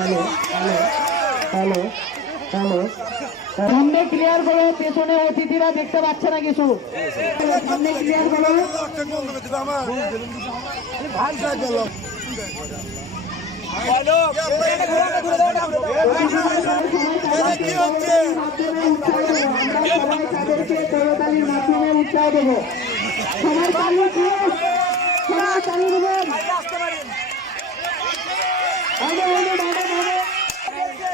Hello hello, সামনে clear করো, পেছনে অতিথিরা দেখতে পাচ্ছে না কিছু। সামনে ক্লিয়ার করো। করতালির মাধ্যমে উৎসাহ দেবো। সবাই তালি দেবেন, সবাই তালি দেবেন।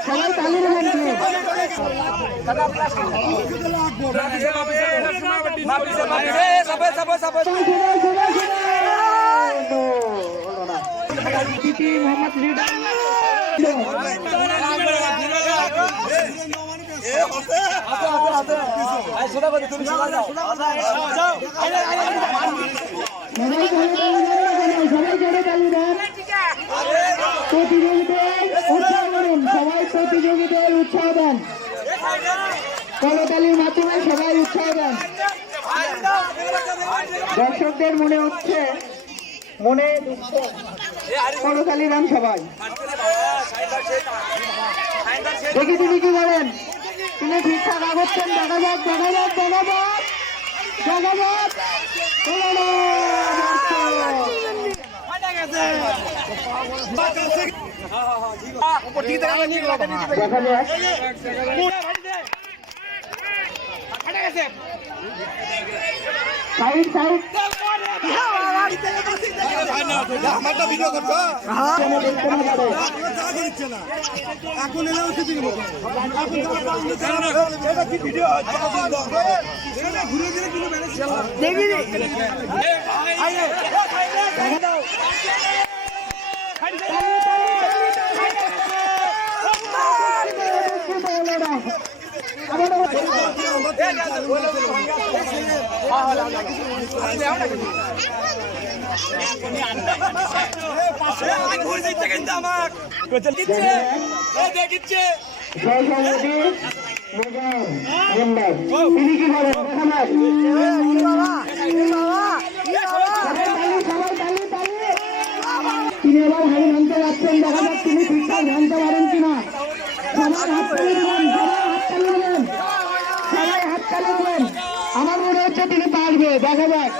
সবাই তালি দেবেন। প্রতিযোগিতায় উৎসাহ দেন, করতালির মাধ্যমে সবাই উৎসাহ দেন। দর্শকদের মনে হচ্ছে, মনে করতালি দেন সবাই। দেখি তিনি কি করেন, তিনি ঠিকঠাক আগাচ্ছেন। দেখা যাক, দেখা যাক, দেখা যাক, দেখা যাক। সাইড সাইড তিনি এবার হাড়ি ভাঙতে যাচ্ছেন। দেখা যাক তিনি ঠিকঠাক ভাঙতে পারেন কিনা। সবাই হাততালি দেবেন, সবাই হাততালি দেবেন, সবাই হাততালি দেবেন। আমার মনে হচ্ছে তিনি পারবে, দেখা যাক।